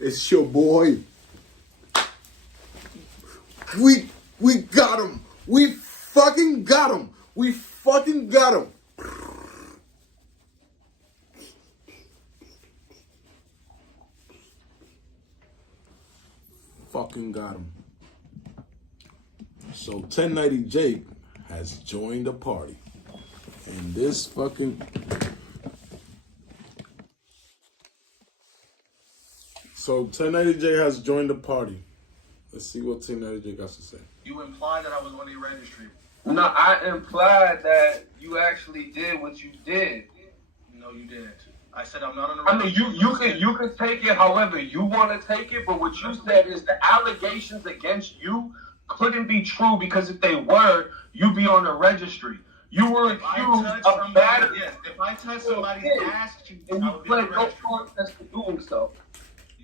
It's your boy. We got him. We fucking got him. We fucking got him. Fucking got him. So 1090 Jake has joined the party. And this fucking... So 1090 Jake has joined the party. Let's see what 1090 Jake has to say. You implied that I was on the registry. No, I implied that you actually did what you did. No, you didn't. I said I'm not on the registry. I mean, you can take it however you want to take it, but what you said is the allegations against you couldn't be true because if they were, you'd be on the registry. You were accused of battery. Yes, if I touch somebody's ass cheeks, I would be on the registry. For doing so.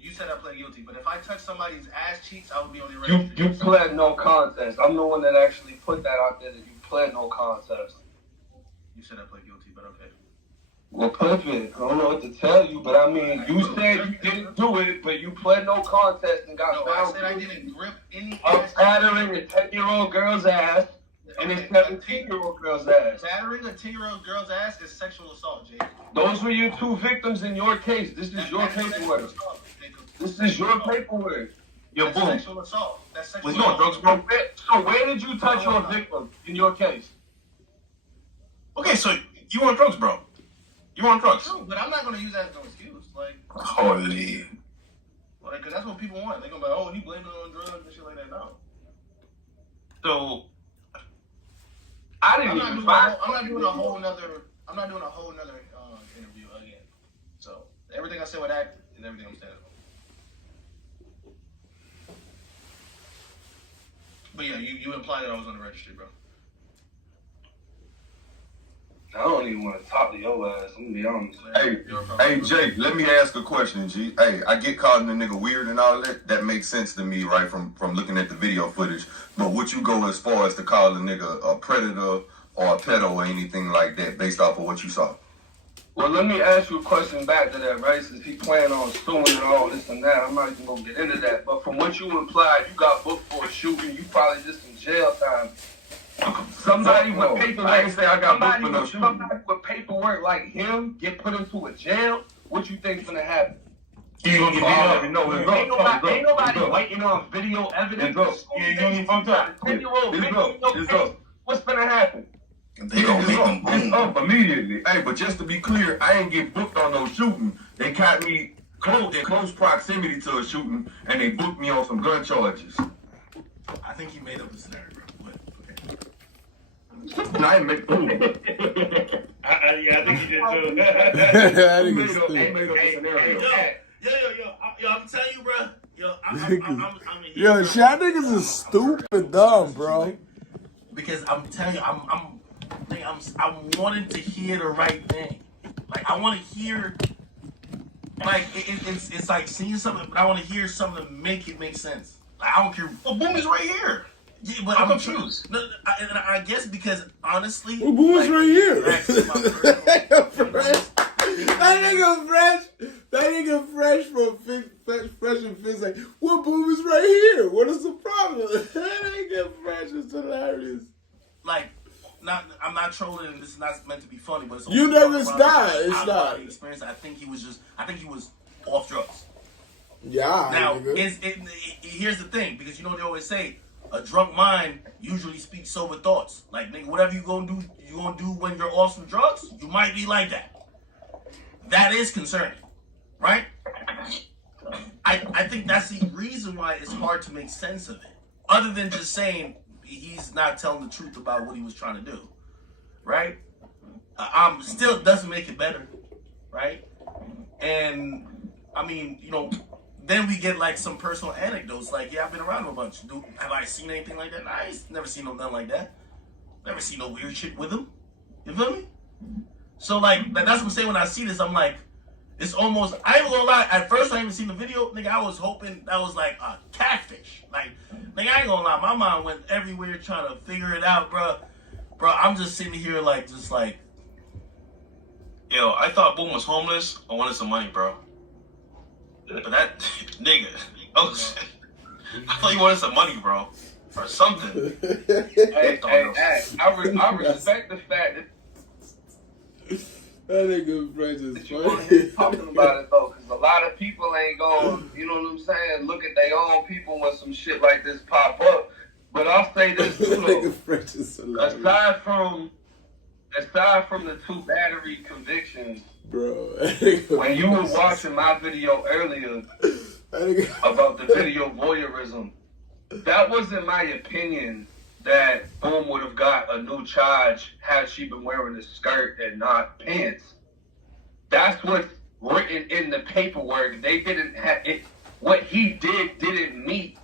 You said I pled guilty, but if I touch somebody's ass cheeks, I would be on the registry. You pled no contest. I'm the one that actually put that out there that you pled no contest. You said I pled guilty, but okay. Well, perfect. I don't know what to tell you, but I mean, you said you didn't do it, but you pled no contest and got found. I said I didn't grip any of battering a 10-year-old girl's ass and a 17-year-old girl's ass. Battering a 10-year-old girl's ass is sexual assault, Jake. Those were your two victims in your case. This is your paperwork. This is your paperwork. Your boom. Sexual assault. That's sexual assault. Drugs, bro. So where did you touch your victim in your case? Okay, so you on drugs, bro. You on drugs. True, but I'm not going to use that as no excuse. Like, holy. Like, because that's what people want. They're going to be like, oh, he blaming it on drugs and shit like that. No. So, I'm not doing a whole nother interview again. So, everything I said with that is everything I'm saying. But yeah, you implied that I was on the registry, bro. I don't even want to talk to your ass. I'm gonna be honest. Hey, Jake, let me ask a question, G. Hey, I get calling the nigga weird and all that. That makes sense to me, right, from looking at the video footage. But would you go as far as to call a nigga a predator or a pedo or anything like that based off of what you saw? Well, let me ask you a question back to that, right? Since he planning on suing and all this and that, I'm not even gonna get into that. But from what you implied, you got booked for a shooting. You probably did some jail time. Somebody with paperwork, somebody with paperwork like him get put into a jail. What you think's gonna happen? Ain't nobody waiting on video evidence. What's gonna happen? They gonna make them boom up immediately. Hey, but just to be clear, I ain't get booked on no shooting. They caught me in close proximity to a shooting, and they booked me on some gun charges. I think he made up the scenario, bro. I ain't make boom. I think he did too. I think it's stupid. Yo, I'm telling you, bro. Yo, y'all niggas is stupid dumb, bro. Because I'm telling you, I'm wanting to hear the right thing. Like, I want to hear, like, it's like seeing something, but I want to hear something to make it make sense. Like, I don't care. Well, boom is right here. Yeah, but I'm confused. I guess because, honestly... Well, boom is right here. That nigga fresh from Fresh and Fizz like, well, boom is right here. What is the problem? That nigga fresh is hilarious. Like, I'm not trolling, and this is not meant to be funny, but it's you never stop. It's not. Experience. I think he was off drugs. Yeah. Now, here's the thing, because you know they always say, a drunk mind usually speaks sober thoughts. Like, nigga, whatever you gonna do when you're off some drugs, you might be like that. That is concerning, right? I think that's the reason why it's hard to make sense of it. Other than just saying he's not telling the truth about what he was trying to do, right? Still doesn't make it better, right? And, I mean, you know, then we get like some personal anecdotes, like, yeah, I've been around him a bunch. Dude, have I seen anything like that? Nah, I ain't never seen no nothing like that. Never seen no weird shit with him. You feel me? So, like, that's what I'm saying when I see this. I'm like, it's almost, I ain't gonna lie, at first I ain't even seen the video, nigga, I was hoping that was like a catfish. Like, nigga, I ain't gonna lie, my mind went everywhere trying to figure it out, bro. Bro, I'm just sitting here like, yo, I thought Boom was homeless. I wanted some money, bro. But that nigga, oh shit. I thought you wanted some money, bro, or something. Hey, I respect the fact That nigga French is that you want to talking about it though, because a lot of people ain't going, you know what I'm saying, look at their own people when some shit like this pop up. But I'll say this too though, French is hilarious. aside from the 2 battery convictions, Bro, when you were watching my video earlier about the video voyeurism, that was in my opinion that Boom would have got a new charge had she been wearing a skirt and not pants. That's what's written in the paperwork. They didn't have it. What he did didn't meet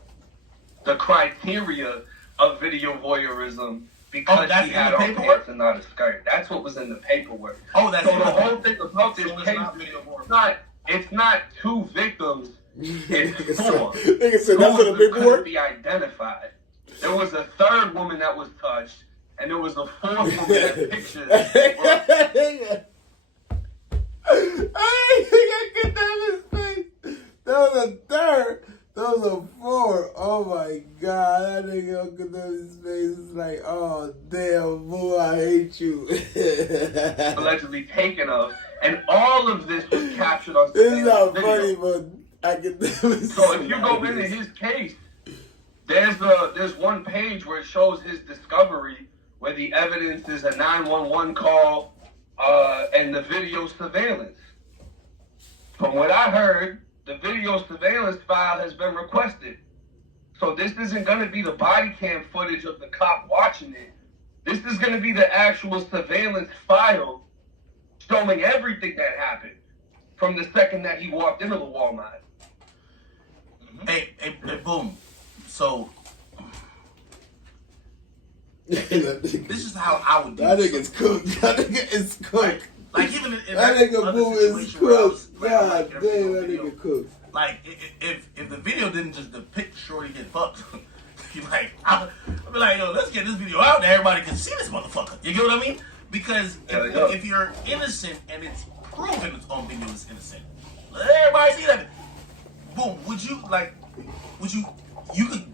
the criteria of video voyeurism because that's he in had the on paperwork? pants and not a skirt. That's what was in the paperwork. Oh, that's So in the the whole thing about this So it's case, not video voyeurism. it's not 2 victims. It's 4. Nigga said that's in the Two of them couldn't paperwork. be identified. There was a 3rd woman that was touched, and there was a 4th woman that pictured. I get that in his face. That was a 3rd. That was a 4. Oh my god, that nigga get that in his face. It's like, oh damn, boy, I hate you. Allegedly taken of, and all of this was captured on It's not video. funny, but I get that. So if you go into his case, there's one page where it shows his discovery, where the evidence is a 911 call and the video surveillance. From what I heard, the video surveillance file has been requested. So this isn't going to be the body cam footage of the cop watching it. This is going to be the actual surveillance file showing everything that happened from the second that he walked into the Walmart. Hey, Boom. So That this is how I would do it. nigga's cooked. That nigga is cooked. Like even in That nigga other Boom is situation where I was, cooked. like, I'm God like, damn, every that video, nigga cooked. Like if the video didn't just depict Shorty get fucked, you like I'd be like, yo, let's get this video out and everybody can see this motherfucker. You get what I mean? Because if you're innocent and it's proven it's on video is innocent, let everybody see that. Boom. You could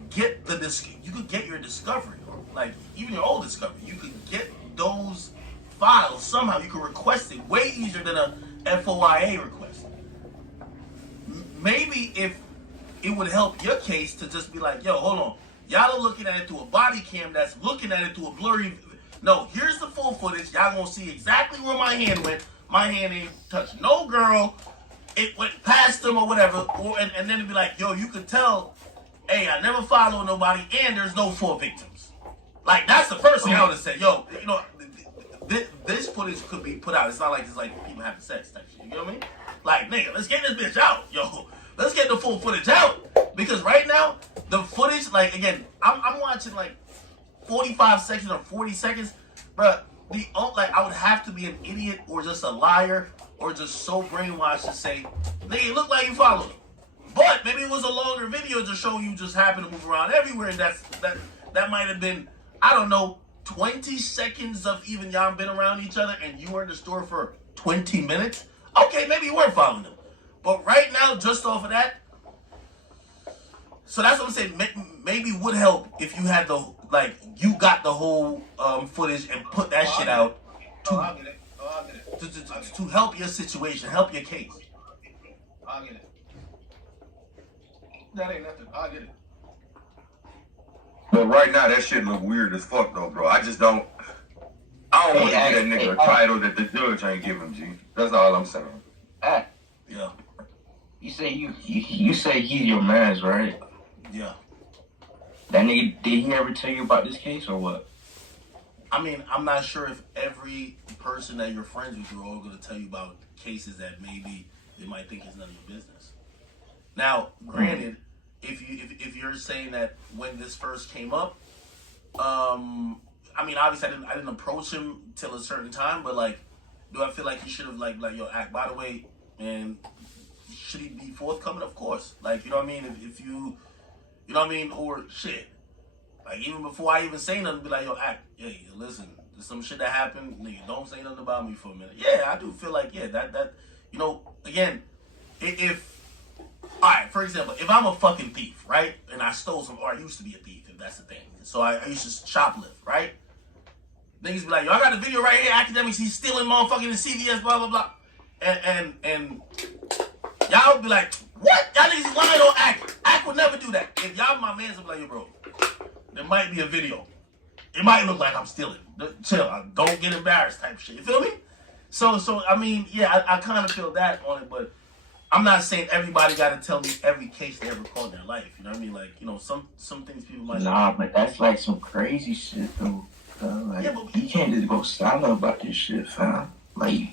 get your discovery, like even your old discovery. You could get those files somehow. You could request it way easier than a FOIA request. Maybe if it would help your case to just be like, yo, hold on. Y'all are looking at it through a body cam that's looking at it through a blurry. No, here's the full footage. Y'all gonna see exactly where my hand went. My hand ain't touched no girl. It went past them or whatever. And then it'd be like, yo, you could tell, hey, I never followed nobody and there's no 4 victims. Like, that's the first thing I would have said. Yo, you know, this footage could be put out. It's not like it's like people having sex type shit. You know what I mean? Like, nigga, let's get this bitch out. Yo, let's get the full footage out. Because right now, the footage, like, again, I'm watching like 45 seconds or 40 seconds. Bruh, I would have to be an idiot or just a liar or just so brainwashed to say, nigga, it looked like you followed him. But maybe it was a longer video to show you just happen to move around everywhere. And that might have been, I don't know, 20 seconds of even y'all been around each other and you were in the store for 20 minutes. Okay, maybe you weren't following them. But right now, just off of that, so that's what I'm saying. Maybe it would help if you had you got the whole footage and put that shit out to help your situation, help your case. I'll get it. That ain't nothing. I'll get it. But right now, that shit look weird as fuck, though, bro. I don't want to give that nigga a title that the judge ain't give him, G. That's all I'm saying. Yeah. You say you say he's your man's, right? Yeah. That nigga, did he ever tell you about this case or what? I mean, I'm not sure if every person that you're friends with are all going to tell you about cases that maybe they might think is none of your business. Now, granted, if you're saying that when this first came up, I mean, obviously I didn't approach him till a certain time, but like, do I feel like he should have like yo, act by the way, and should he be forthcoming? Of course. Like, you know what I mean? If you know what I mean, or shit. Like, even before I even say nothing, be like, yo, act. Hey, listen, there's some shit that happened. Nigga, don't say nothing about me for a minute. Yeah, I do feel like, yeah, that you know, again, if for example, if I'm a fucking thief, right, and I stole some, or I used to be a thief, if that's the thing. So I used to shoplift, right? Niggas be like, yo, I got a video right here, Akademiks, he's stealing motherfucking the CVS, blah, blah, blah. And y'all would be like, what? Y'all niggas lying on Ak. Ak would never do that. If y'all my mans, would be like, yo, bro, there might be a video. It might look like I'm stealing. Chill, don't get embarrassed type shit. You feel me? So I mean, yeah, I kind of feel that on it, but I'm not saying everybody got to tell me every case they ever caught in their life. You know what I mean? Like, you know, some things people might. Nah, but that's like some crazy shit though. Like, yeah, but he can't just go silent about this shit, fam. Like,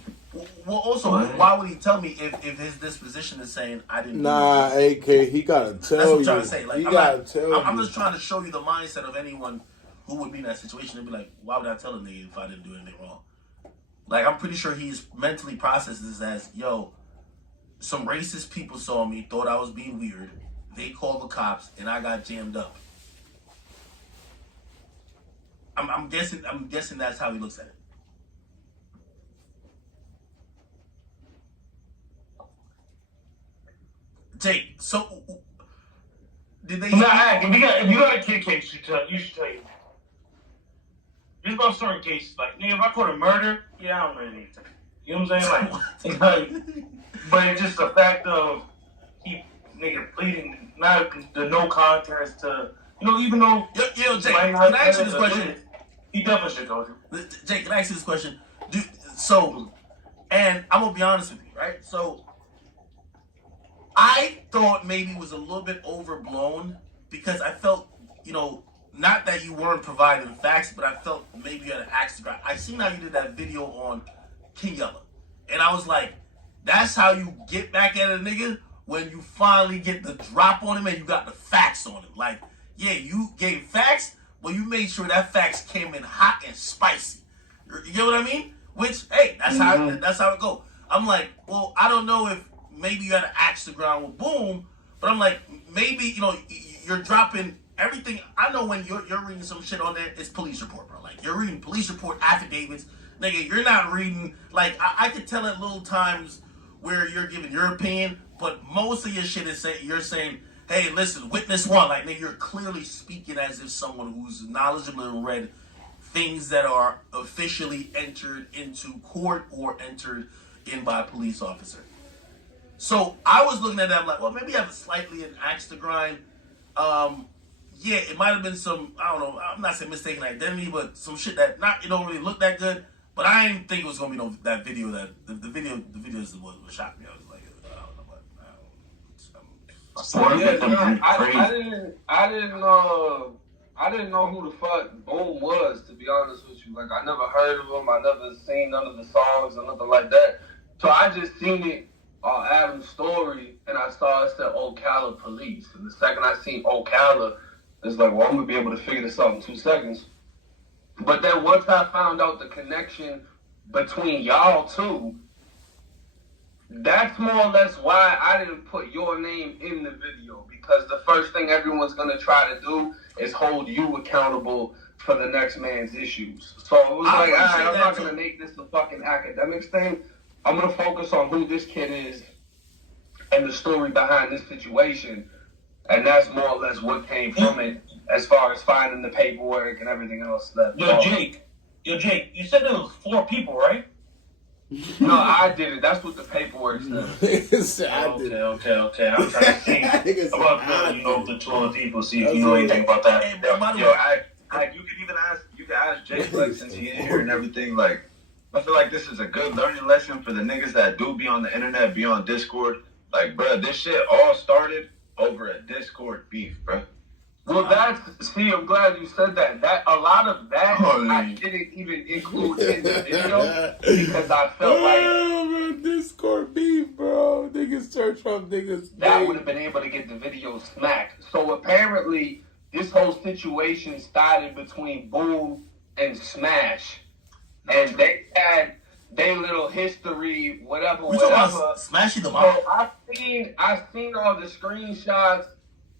well, also, why would he tell me if his disposition is saying I didn't? Nah, AK, he gotta tell you. That's what I'm trying to say. Like, he gotta tell you. I'm just trying to show you the mindset of anyone who would be in that situation. They'd be like, why would I tell a nigga if I didn't do anything wrong? Like, I'm pretty sure he's mentally processes as, yo, some racist people saw me, thought I was being weird. They called the cops, and I got jammed up. I'm guessing that's how he looks at it. Jake, so did they? Nah, if you got a kid case, you should tell you. There's about certain cases, like, nigga, if I caught a murder, yeah, I don't really need to. You know what I'm saying? Like, but it's just the fact of he nigga pleading not the no contest to, you know, even though yo Jake, can I ask you this question? He definitely should go to. Jake, can I ask you this question? And I'm gonna be honest with you, right? So I thought maybe it was a little bit overblown because I felt, you know, not that you weren't providing facts, but I felt maybe you had an axe to grind. I seen how you did that video on King Yella, and I was like, that's how you get back at a nigga when you finally get the drop on him and you got the facts on him. Like, yeah, you gave facts, but you made sure that facts came in hot and spicy. You get what I mean? Which, hey, that's how it go. I'm like, well, I don't know if maybe you had an axe to grind with Boom, but I'm like, maybe, you know, you're dropping everything. I know when you're reading some shit on there, it's police report, bro. Like, you're reading police report affidavits. Nigga, you're not reading, like, I could tell at little times where you're giving your opinion, but most of your shit is you're saying, hey, listen, witness one. Like, nigga, you're clearly speaking as if someone who's knowledgeable and read things that are officially entered into court or entered in by a police officer. So I was looking at that, I'm like, well, maybe I have slightly an axe to grind. Yeah, it might have been some, I don't know, I'm not saying mistaken identity, but some shit that it don't really look that good. But I didn't think it was gonna be that video that the video is what shocked me. I was like, I don't know, I didn't know who the fuck Boom was, to be honest with you. Like, I never heard of him. I never seen none of the songs or nothing like that. So I just seen it on Adam's story, and I saw it said Ocala Police. And the second I seen Ocala, it's like, well, I'm gonna be able to figure this out in 2 seconds. But then once I found out the connection between y'all two, that's more or less why I didn't put your name in the video, because the first thing everyone's going to try to do is hold you accountable for the next man's issues. So it was like, I'm not going to make this a fucking Akademiks thing. I'm going to focus on who this kid is and the story behind this situation. And that's more or less what came from it, as far as finding the paperwork and everything else. Yo, Jake, you said there was 4 people, right? No, I did it. That's what the paperwork said. Okay. I'm trying to think about the 12 people, see if you know anything about that. You can ask Jake, like, since he's here and everything, like, I feel like this is a good learning lesson for the niggas that do be on the internet, be on Discord. Like, bro, this shit all started over a Discord beef, bro. Well, I'm glad you said that. A lot of that I didn't even include in the video because I felt like Discord beef, bro. Niggas search from niggas. That would have been able to get the video smacked. So apparently, this whole situation started between Boom and Smash, and they had their little history, whatever. Smashing the mom. So I seen all the screenshots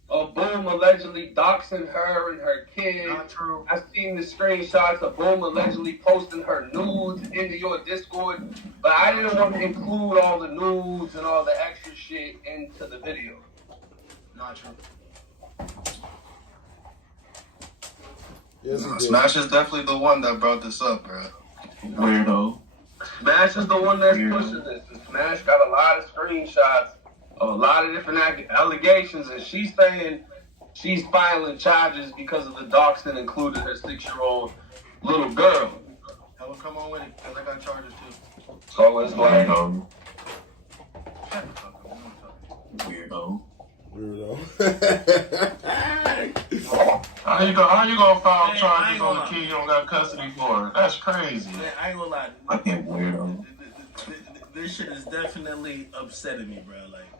of Boom allegedly doxing her and her kids. Not true. I've seen the screenshots of Boom allegedly posting her nudes into your Discord, but I didn't want to include all the nudes and all the extra shit into the video. Not true. Yes, he did. Smash is definitely the one that brought this up, bro. Weirdo. Smash is the one that's pushing this. And Smash got a lot of screenshots of a lot of different allegations, and she's saying she's filing charges because of the doxing included her 6-year-old little girl. I will come on with it because I got charges too. So it's like, Weirdo. Shut the fuck up. I'm talking. Weirdo. Weirdo. How you gonna file Man, I charges ain't on gonna a kid you don't got custody for? That's crazy. Man, I ain't gonna lie. Fucking weirdo. This shit is definitely upsetting me, bro. Like,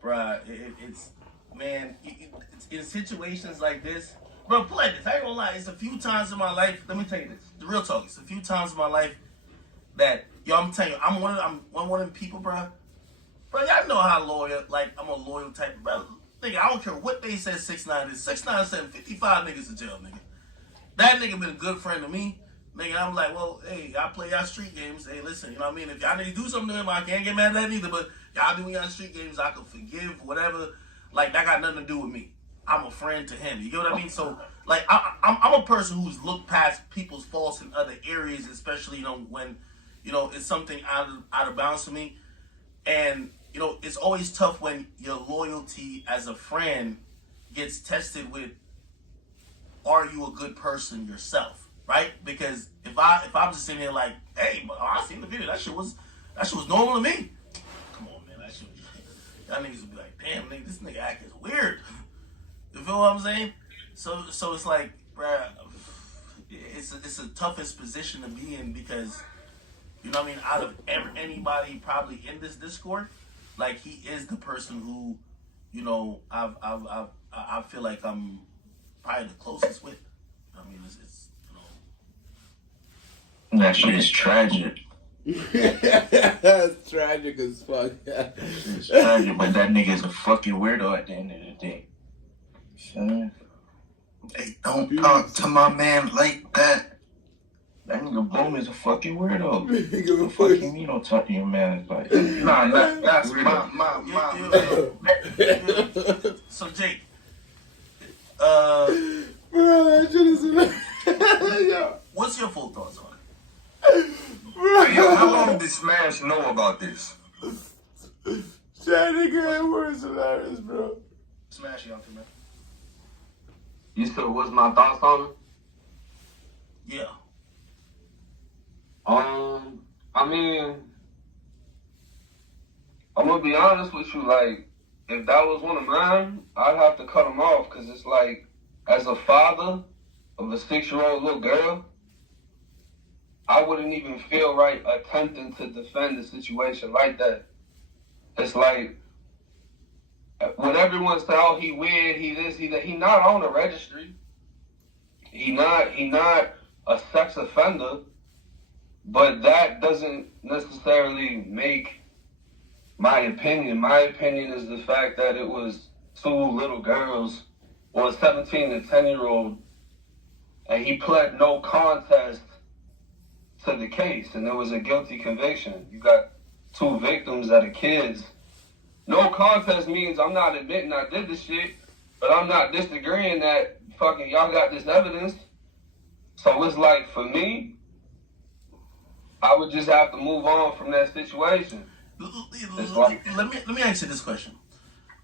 bro, it's man. It's in situations like this, bro. Play this. I ain't gonna lie. It's a few times in my life. Let me tell you this. The real talk. It's a few times in my life that I'm telling you, I'm one of them people, bro. Bro, y'all know how loyal. Like, I'm a loyal type of brother. Nigga, I don't care what they said 6ix9ine is. 6ix9ine sent 55 niggas to jail, nigga. That nigga been a good friend to me. Nigga, I'm like, well, hey, y'all play y'all street games. Hey, listen, you know what I mean? If y'all need to do something to him, I can't get mad at that either. But y'all doing y'all street games, I can forgive, whatever. Like, that got nothing to do with me. I'm a friend to him. You get what I mean? So, like, I'm a person who's looked past people's faults in other areas, especially, you know, when, you know, it's something out of bounds to me. And, you know, it's always tough when your loyalty as a friend gets tested with, are you a good person yourself, right? Because if I'm just sitting here like, hey, I seen the video, that shit was normal to me. Come on, man, that shit. Y'all niggas would be like, damn, nigga, this nigga acting weird. You feel what I'm saying? So it's like, bruh, it's a toughest position to be in because, you know what I mean, out of anybody probably in this Discord, like, he is the person who, you know, I feel like I'm probably the closest with. I mean, it's you know. That shit is tragic. That's tragic as fuck. It's tragic, but that nigga is a fucking weirdo at the end of the day. Hey, don't talk to my man like that. That nigga Boom is a fucking weirdo. Nigga, Fucking you don't talk to your man like that. nah, that's my. So Jake, bro, that shit is yo. what's your full thoughts on it? Bro. Yo, how long did Smash know about this? That nigga tNword is hilarious, bro. Smash you out there, man. You said, what's my thoughts on it? Yeah. I mean, I'm gonna be honest with you. Like, if that was one of mine, I'd have to cut him off because it's like, as a father of a 6-year-old little girl, I wouldn't even feel right attempting to defend a situation like that. It's like, when everyone say, "Oh, he weird, he this, he that," he not on a registry. He not a sex offender. But that doesn't necessarily make my opinion. My opinion is the fact that it was 2 little girls, or a 17 and 10-year-old, and he pled no contest to the case, and there was a guilty conviction. You got 2 victims that are kids. No contest means I'm not admitting I did the shit, but I'm not disagreeing that fucking y'all got this evidence. So it's like, for me, I would just have to move on from that situation. Let me ask you this question,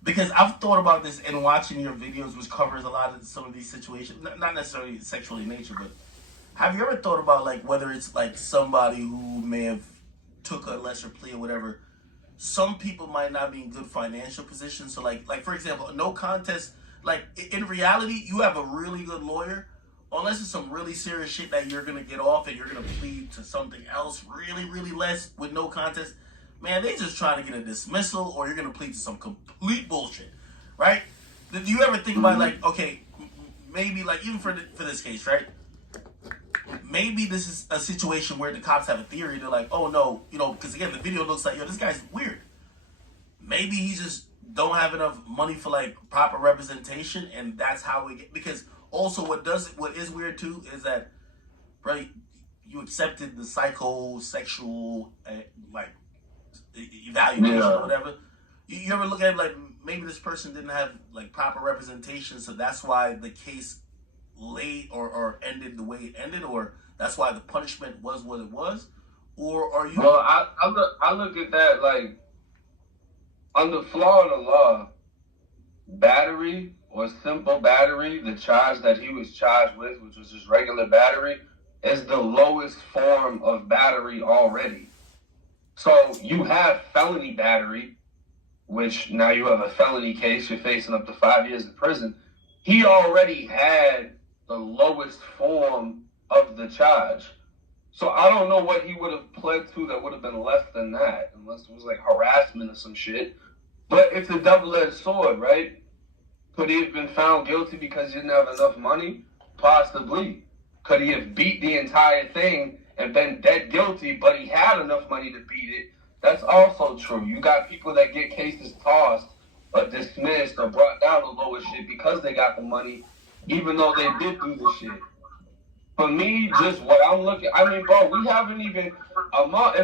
because I've thought about this in watching your videos, which covers a lot of some of these situations, not necessarily sexual in nature, but have you ever thought about, like, whether it's like somebody who may have took a lesser plea or whatever? Some people might not be in good financial positions, so like for example, no contest. Like, in reality, you have a really good lawyer. Unless it's some really serious shit that you're going to get off and you're going to plead to something else really, really less with no contest, man, they just trying to get a dismissal, or you're going to plead to some complete bullshit, right? Do you ever think about, like, okay, maybe, like, even for this case, right? Maybe this is a situation where the cops have a theory. They're like, oh, no, you know, because, again, the video looks like, yo, this guy's weird. Maybe he just don't have enough money for, like, proper representation, and that's how we get, because also, what is weird too is that, right, you accepted the psychosexual like evaluation or whatever. You ever look at it like, maybe this person didn't have like proper representation, so that's why the case late or ended the way it ended, or that's why the punishment was what it was? Or are you? Well, I look at that like under Florida law, battery or simple battery, the charge that he was charged with, which was just regular battery, is the lowest form of battery already. So you have felony battery, which now you have a felony case, you're facing up to 5 years in prison. He already had the lowest form of the charge. So I don't know what he would have pled to that would have been less than that, unless it was like harassment or some shit. But it's a double-edged sword, right? Could he have been found guilty because he didn't have enough money? Possibly. Could he have beat the entire thing and been dead guilty, but he had enough money to beat it? That's also true. You got people that get cases tossed or dismissed or brought down the lowest shit because they got the money, even though they did do the shit. For me, just what I'm looking, I mean, bro, we haven't even, if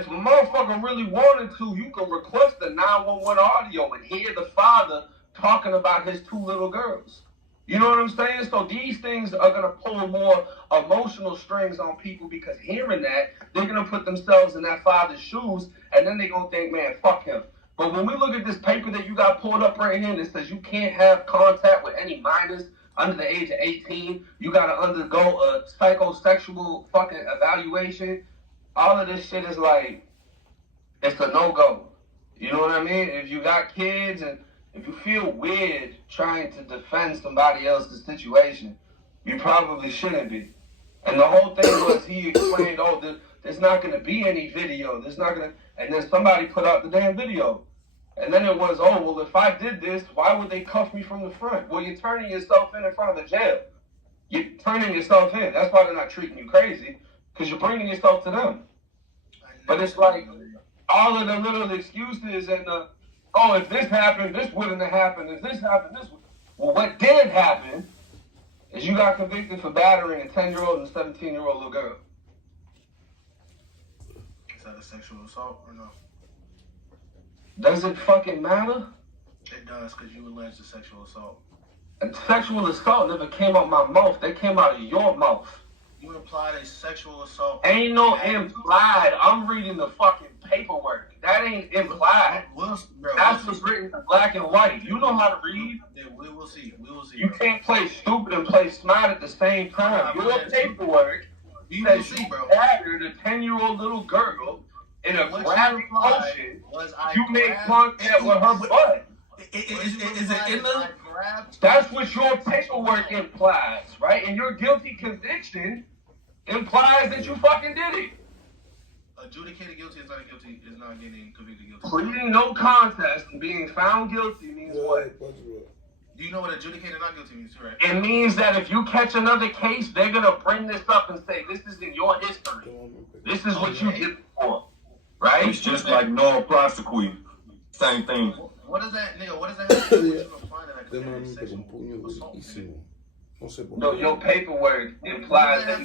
a motherfucker really wanted to, you can request the 911 audio and hear the father talking about his 2 little girls. You know what I'm saying? So these things are going to pull more emotional strings on people because hearing that, they're going to put themselves in that father's shoes and then they're going to think, man, fuck him. But when we look at this paper that you got pulled up right here that says you can't have contact with any minors under the age of 18, you got to undergo a psychosexual fucking evaluation. All of this shit is like, it's a no-go. You know what I mean? If you got kids and if you feel weird trying to defend somebody else's situation, you probably shouldn't be. And the whole thing was he explained, there's not going to be any video. And then somebody put out the damn video. And then it was, if I did this, why would they cuff me from the front? Well, you're turning yourself in front of the jail. You're turning yourself in. That's why they're not treating you crazy, because you're bringing yourself to them. But it's like all of the little excuses and if this happened, this wouldn't have happened. If this happened, this would. Well, what did happen is you got convicted for battering a 10-year-old and a 17-year-old little girl. Is that a sexual assault or no? Does it fucking matter? It does, because you alleged a sexual assault. And sexual assault never came out my mouth. They came out of your mouth. You implied a sexual assault. Ain't no implied. I'm reading the fucking paperwork. That ain't implied. That's what's written in black and white. You know how to read. Yeah, we will see. You can't play stupid and play smart at the same time. Your paperwork says you battered a 10-year-old little girl in a graphic motion. You made contact with her butt. Is it in the? That's what your paperwork implies, right? And your guilty conviction implies that you fucking did it. Adjudicated guilty is not guilty. Is not getting convicted guilty. Pleading no contest and being found guilty means what? Do you know what adjudicated not guilty means, right? It means that if you catch another case, they're gonna bring this up and say, "This is in your history. This is what you did before." Right? It's just like no prosecute. Same thing. What does that, nigga? What does that have to do with you applying that? No, your paperwork implies that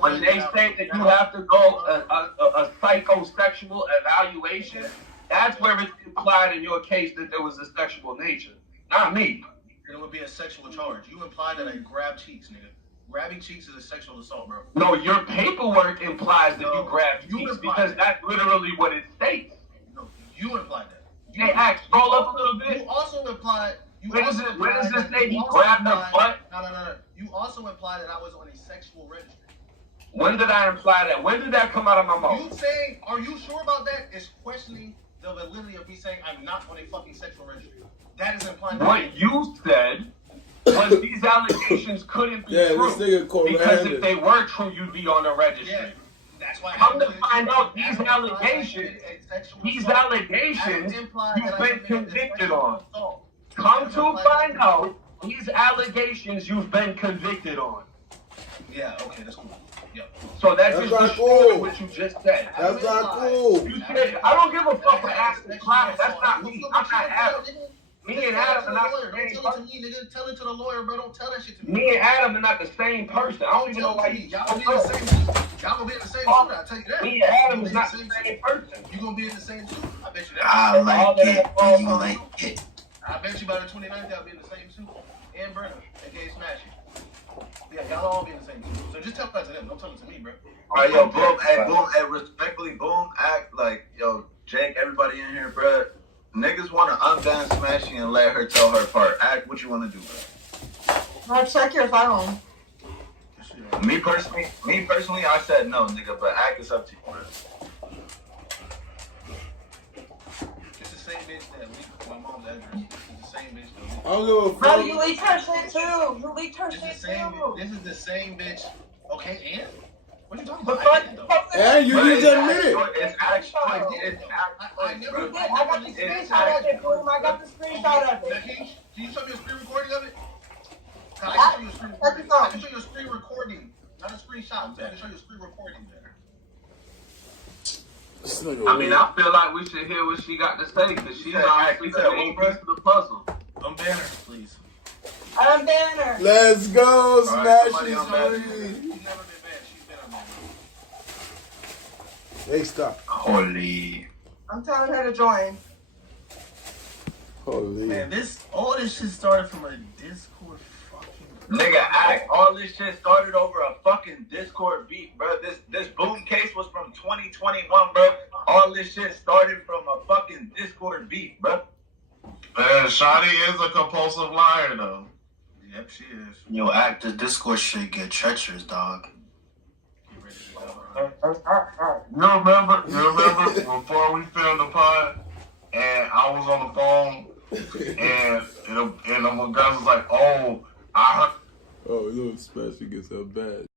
when they say that you have to go a psychosexual evaluation, that's where it's implied in your case that there was a sexual nature. Not me. It would be a sexual charge. You implied that I grabbed cheeks, nigga. Grabbing cheeks is a sexual assault, bro. No, your paperwork implies that you grabbed cheeks because that's literally what it states. No, you implied that. Hey, Axe, scroll up a little bit. You also implied. Where does it say he grabbed her butt? No. You also implied that I was on a sexual registry. When did I imply that? When did that come out of my mouth? You saying, are you sure about that? Is questioning the validity of me saying I'm not on a fucking sexual registry. That is implying. What you said was these allegations couldn't be true. Because if they were true, you'd be on the registry. Yeah. That's why. Come to find out, these allegations you've been convicted on. Come to find out, these allegations you've been convicted on. Yeah, okay, that's cool. Yeah. So that's just destroying what you just said. That's not cool. You said, I don't give a fuck for asking clients. That's not me. I'm not Adam. Me and Adam are not the Don't same tell it to person. me, nigga. Tell it to the lawyer, bro. Don't tell that shit to me. Me and Adam are not the same person. I don't even know why you. Y'all gonna be in the same suit. Y'all gonna be in the same suit. I'll tell you that. Me and Adam is not the same person. You gonna be in the same suit. I bet you that. I like it. You like it. I bet you by the 29th y'all be in the same suit. And Brenner, aka Smash It. Yeah, y'all all be in the same suit. So just tell that to them. Don't tell it to me, bro. All right, yo, boom, hey, respectfully, boom, act like, yo, Jake, everybody in here, bro. Niggas want to unban Smashy and let her tell her part. Act what you want to do, bro. Now check your phone. Me personally, I said no, nigga, but act is up to you, bro. It's the same bitch that leaked my mom's address. It's the same bitch that leaked. I don't give a Bro, fuck. you leaked her shit too. You leaked her This shit is the same. too. This is the same bitch. Okay, and what you talking The about? fuck? I didn't, though. And you But just it's admit it. It's actually, I never. You did. I got the screenshot of it, Groom. I got the screenshot of it. Can you show me a screen recording of it? I can show you a screen recording. I can show you a screen recording, not a screenshot. I can show you a screen recording there. I mean, I feel like we should hear what she got to say because she's honestly the main piece of the puzzle. Unban her, please. I'm banner. Let's go, right, Smash somebody it, on that. Shorty. She's never been banned. She's been unbanned. Hey, stop. Holy. I'm telling her to join. Holy. Man, all this shit started from a Discord fucking. nigga, act. All this shit started over a fucking Discord beat, bro. This boom case was from 2021, bro. All this shit started from a fucking Discord beat, bro. Shawty is a compulsive liar, though. Yep, she is. Yo, act, the Discord shit get treacherous, dog. Get ready to go. You remember before we filmed the pod, and I was on the phone, and the guys was like, "Oh, I heard." Oh, no, Smash it gets so bad.